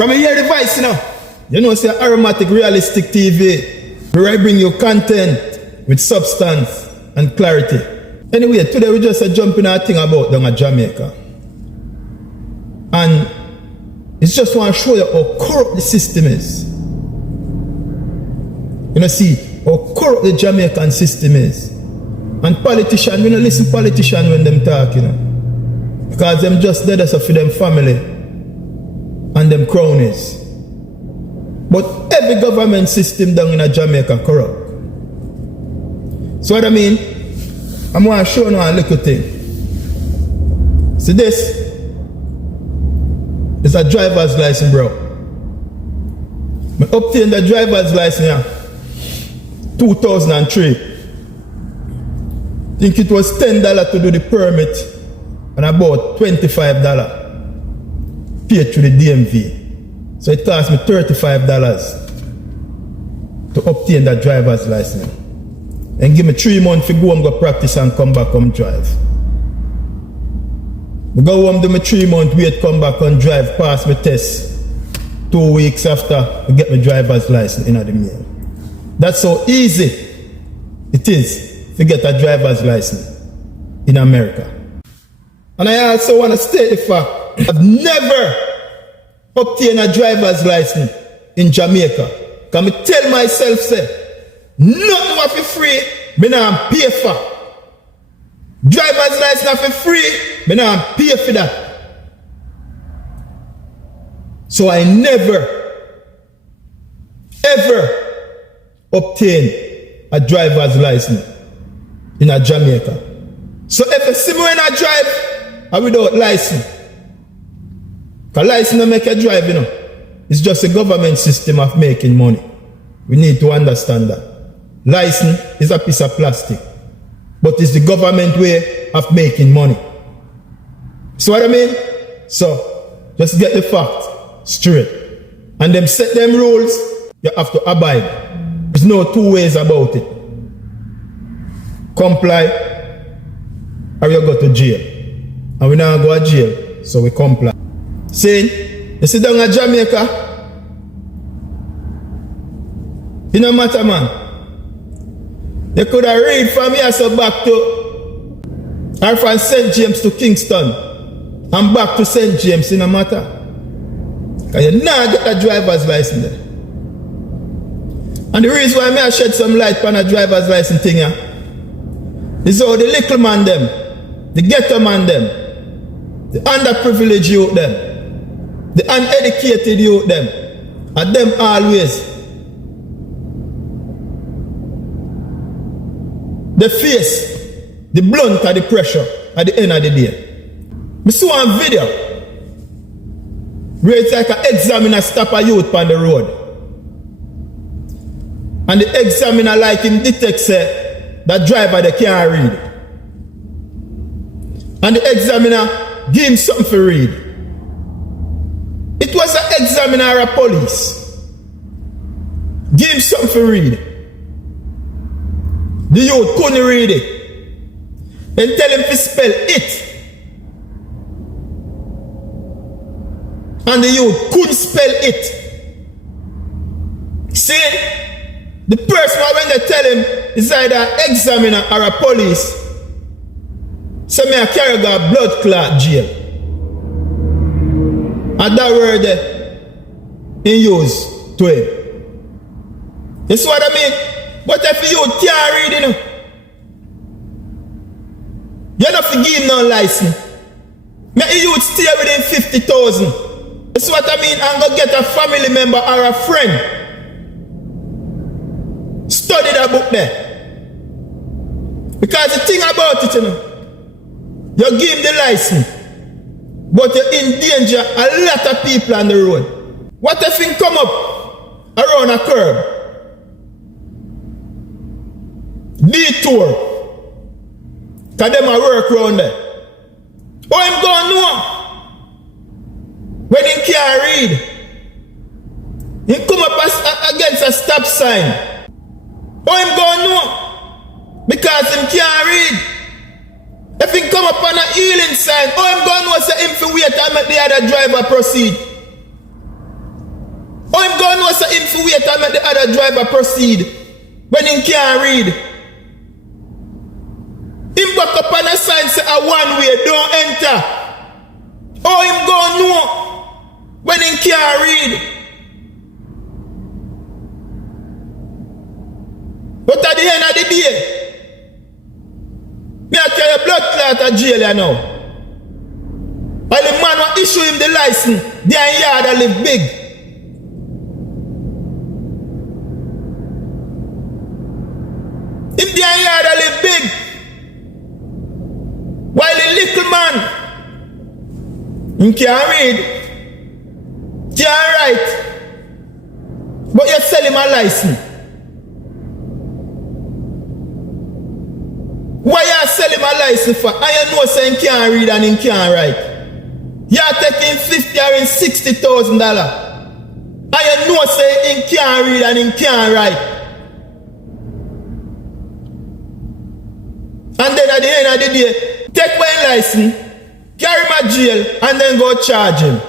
From a year device, you know, say aromatic realistic TV, where I bring you content with substance and clarity. Anyway, today we just jumping a thing about down at Jamaica. And it's just want to show you how corrupt the system is. You know, see how corrupt the Jamaican system is. And politicians, we don't listen to politicians when them talk, you know. Because them just dead as for them family and them cronies. But every government system down in Jamaica corrupt. So what I mean, I'm going to show you a little thing. See this? It's a driver's license, bro. I obtained the driver's license here, 2003. I think it was $10 to do the permit and about $25 paid through the DMV. So it cost me $35 to obtain that driver's license. And give me 3 months to go and go practice and come back and drive. I go home, do my 3 months, wait, come back and drive, pass my test. 2 weeks after, I get my driver's license in the mail. That's how easy it is to get a driver's license in America. And I also want to state the fact, I've never obtained a driver's license in Jamaica. Because I tell myself, say, nothing was for free, I don't pay for. Driver's license for free, I don't pay for that. So I never, ever obtained a driver's license in a Jamaica. So if you see me when I drive, I'm without license. Because license don't make you drive, you know. It's just a government system of making money. We need to understand that. License is a piece of plastic, but it's the government way of making money. So what I mean? So just get the fact straight. And them set them rules, you have to abide. There's no two ways about it. Comply or you go to jail. And we now go to jail, so we comply. See, you sit down in Jamaica, it no matter, man. You could have read from here so back to, or from St. James to Kingston, and back to St. James, it no matter. Because you now get a driver's license there. And the reason why I shed some light on a driver's license thing here, is how the little man them, the ghetto man them, the underprivileged youth them, the uneducated youth them, and them always the face, the blunt of the pressure at the end of the day. I saw a video where it's like an examiner stop a youth on the road. And the examiner like him detects that driver they can't read. And the examiner give him something to read. It was an examiner or a police. Give him something to read. The youth couldn't read it. And tell him to spell it. And the youth couldn't spell it. See? The person when they tell him is either an examiner or a police. So me a carry go blood clot jail. And that word he used to him. You see what I mean? But if you can't read, you know, you don't have to give him no license. Make you stay within 50,000. That's what I mean. I'm going to get a family member or a friend. Study that book there. Because the thing about it, you know, you give him the license, but you endanger a lot of people on the road. What if he come up around a curb? Detour. Because them a work around there. How him going to know? When he can't read. He come up against a stop sign. How him going to know? Because him can't read. If he come up on a healing sign, how him going to know say him to wait and make the other driver proceed? for wait and make the other driver proceed when he can't read. Him back up on a sign say a one way, don't enter. Or him go know when he can't read. But at the end of the day, me a carry blood clot at jail now. While the man will issue him the license, their yard a live big. If their yard a live big, while the little man, he can't read, can't write, but you sell him a license. Why you sell him a license for? And you know say he can't read and he can't write. You are taking $50,000 or $60,000. And you know say he can't read and he can't write. And then at the end of the day, take my license, carry my jail, and then go charge him.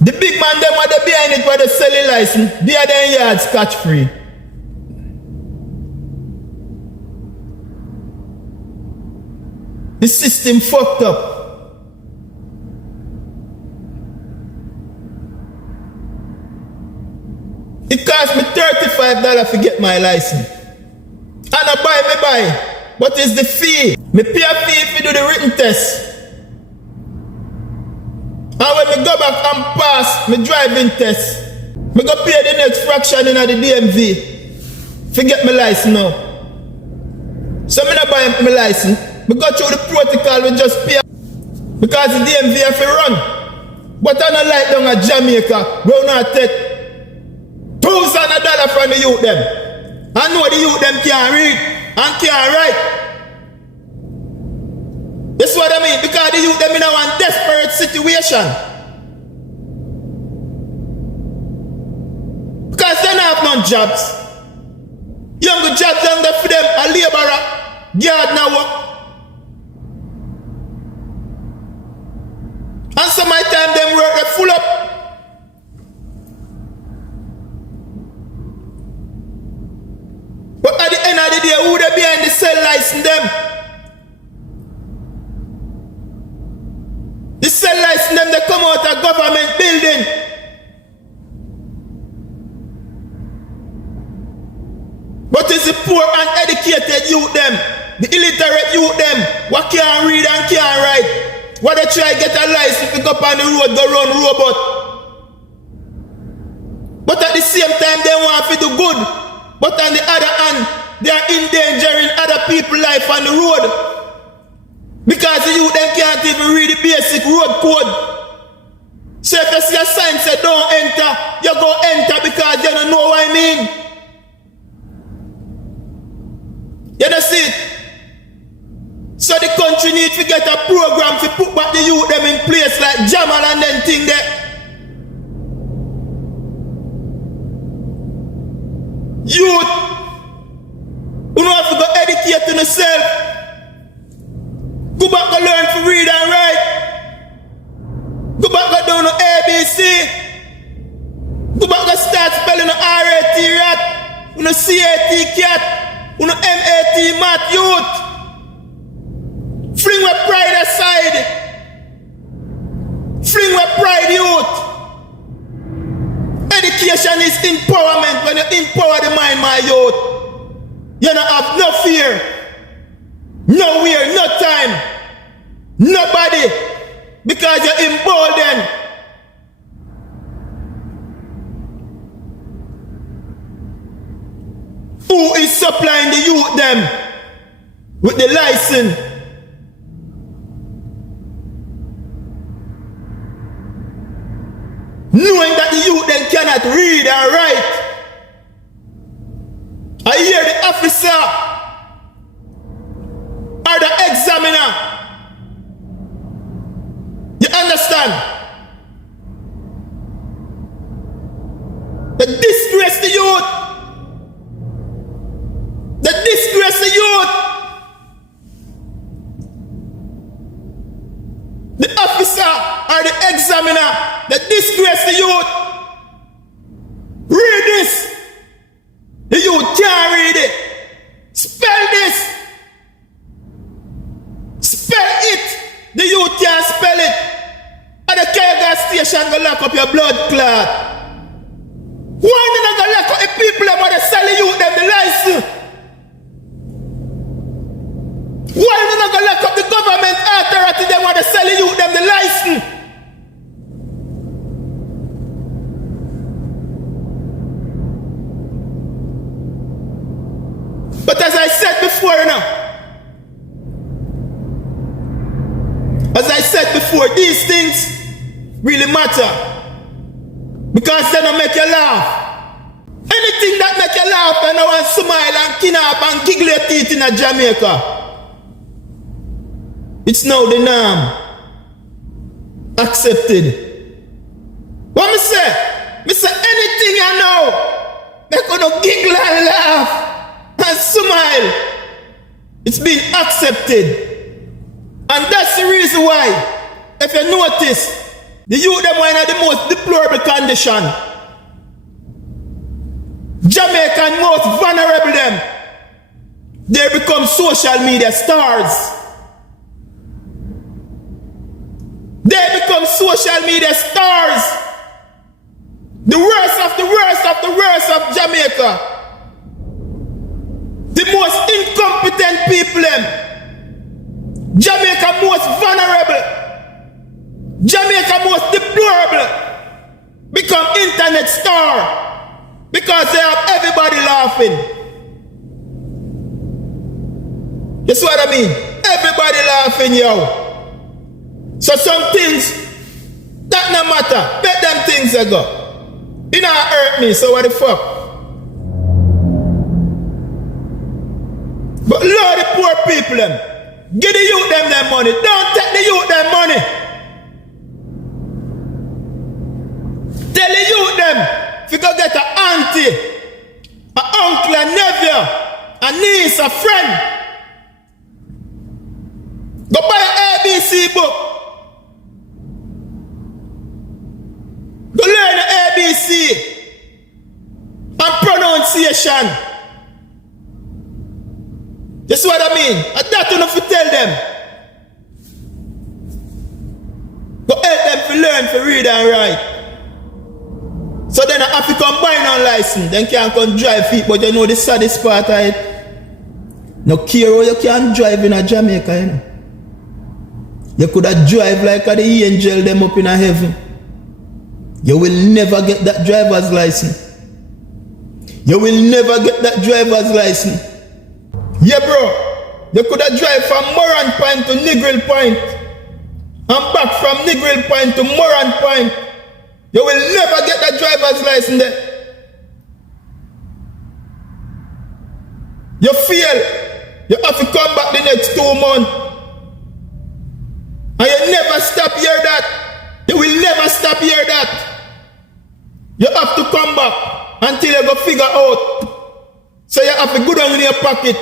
The big man them are the behind it for the selling license, they are then yard scotch free. The system fucked up. It cost me $35 to get my license. And I buy. What is the fee? Me pay a fee if you do the written test. And when me go back and pass my driving test, me go pay the next fraction in the DMV. Forget my license now. So me not buy my license. We go through the protocol, we just pay because the DMV have to run. But I don't like down at Jamaica, we will not take $1,000 from the youth them. I know the youth them can't read and can't write. That's what I mean, because the youth them in a one desperate situation. Because they don't have no jobs. Young jobs down there for them, a laborer, yard now. And some of the time them work they full up. But at the end of the day, who they behind the cell license them? The cell license them, they come out of government building. But it's the poor and educated youth them, the illiterate youth them, what can't read and can't write. What they try get a license, pick up on the road, go run robot. But at the same time, they want to do good. But on the other hand, they are endangering other people's life on the road. Because the youth them can't even read the basic road code. So if you see a sign say don't enter, you go enter because you don't know what I mean. You don't see it? So the country needs to get a program to put back the youth them in place like Jamal and then thing there. Youth, you know have to go educate on yourself. Go back and learn to read and write. Go back and do no ABC. Go back and start spelling no RAT rat, no CAT cat, no MAT math youth. Fling with pride aside. Fling with pride, youth. Education is empowerment. When you empower the mind, my youth, you don't have no fear, nowhere, no time, nobody, because you're emboldened. Who is supplying the youth them with the license? Knowing that the youth then cannot read or write. I hear the officer or the examiner. You understand? They disgrace the youth. They disgrace the youth. The officer or the examiner that disgrace the youth. Read politician go lock up your blood clot? Why you not go lock up the people that want to sell you them the license? Why you not go lock up the government authority that want to sell you them the license? But as I said before, these things really matter. Because they don't make you laugh. Anything that make you laugh and I want to smile and kin up and giggle your teeth in a Jamaica, it's now the norm. Accepted. What me say? Me say anything you know, make you giggle and laugh and smile. It's been accepted. And that's the reason why, if you notice, the youth them are in the most deplorable condition. Jamaican most vulnerable them. They become social media stars. They become social media stars. The worst of the worst of the worst of Jamaica. The most incompetent people them. Jamaica most vulnerable. Jamaica most deplorable. Become internet star. Because they have everybody laughing. You see what I mean? Everybody laughing, yo. So some things, that no matter. Bet them things they go. It not hurt me, so what the fuck? But Lord, the poor people them. Give the youth them their money. Don't take the youth their money. Tell the youth them if you go get an auntie, an uncle, a nephew, a niece, a friend. Go buy an ABC book. Go learn the ABC and pronunciation. That's what I mean. And that's enough to tell them. Go help them to learn, to read and write. So then if you come buy no license, then can't come drive feet. But you know the saddest part of it? No care how you can drive in a Jamaica, you know. You could have drive like the angel them up in a heaven. You will never get that driver's license. You will never get that driver's license. Yeah, bro. You could have drive from Moran Point to Negril Point. And back from Negril Point to Moran Point. You will never get that driver's license there. You fail. You have to come back the next 2 months. And you never stop hear that. You will never stop hear that. You have to come back until you go figure out. So you have to go down in your pocket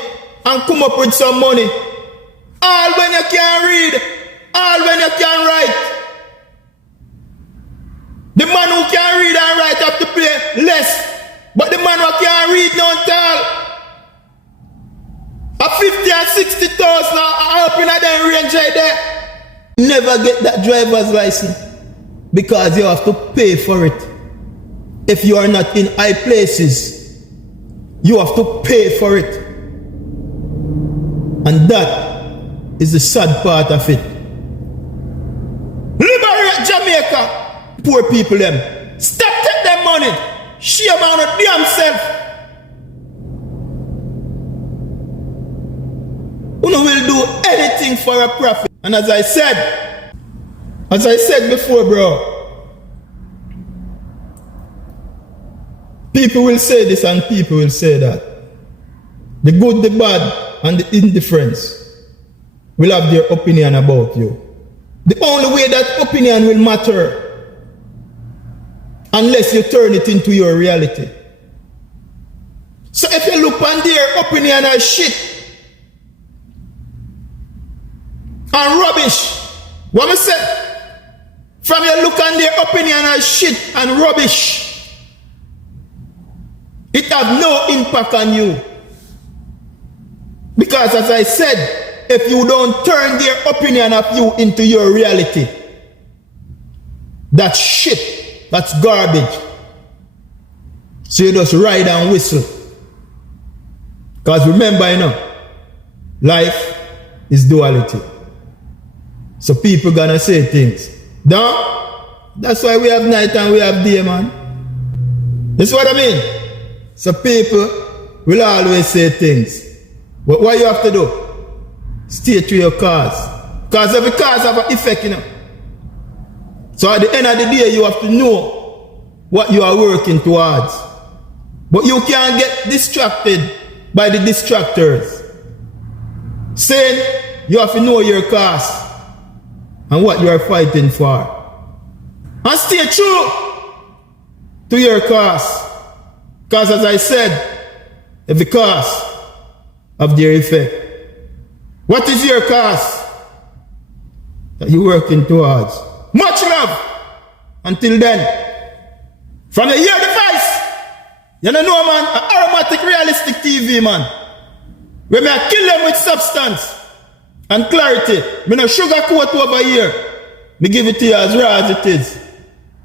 and come up with some money. All when you can read. All when you can write. The man who can read and write have to pay less. But the man who can read not all. A 50 and 60,000 I up in that range right there. Never get that driver's license. Because you have to pay for it. If you are not in high places, you have to pay for it. And that is the sad part of it. Liberate Jamaica. Poor people them. Stop take them money. Shame on the damn self. You will do anything for a profit. And as I said before, bro, people will say this and people will say that. The good, the bad, and the indifference will have their opinion about you. The only way that opinion will matter unless you turn it into your reality. So if you look on their opinion as shit and rubbish, what I say? From you look on their opinion as shit and rubbish, it have no impact on you. Because as I said, if you don't turn their opinion of you into your reality, That's shit. That's garbage. So you just ride and whistle. Because remember, you know, life is duality. So people gonna say things. That's why we have night and we have day, man. That's what I mean. So people will always say things. But what you have to do? Stay to your cause. Because every cause have an effect, you know. So at the end of the day, you have to know what you are working towards. But you can't get distracted by the distractors. Saying you have to know your cause and what you are fighting for. And stay true to your cause. Because as I said, every cause have their effect. What is your cause that you're working towards? Much love. Until then, from the year device, you don't know, man, an aromatic realistic TV, man. Where me I kill them with substance and clarity. Me no sugarcoat over here. Me give it to you as raw as it is.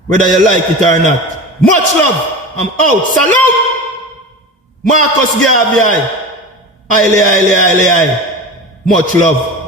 Whether you like it or not. Much love. I'm out. Salute! Marcus Garvey. Aye. Much love.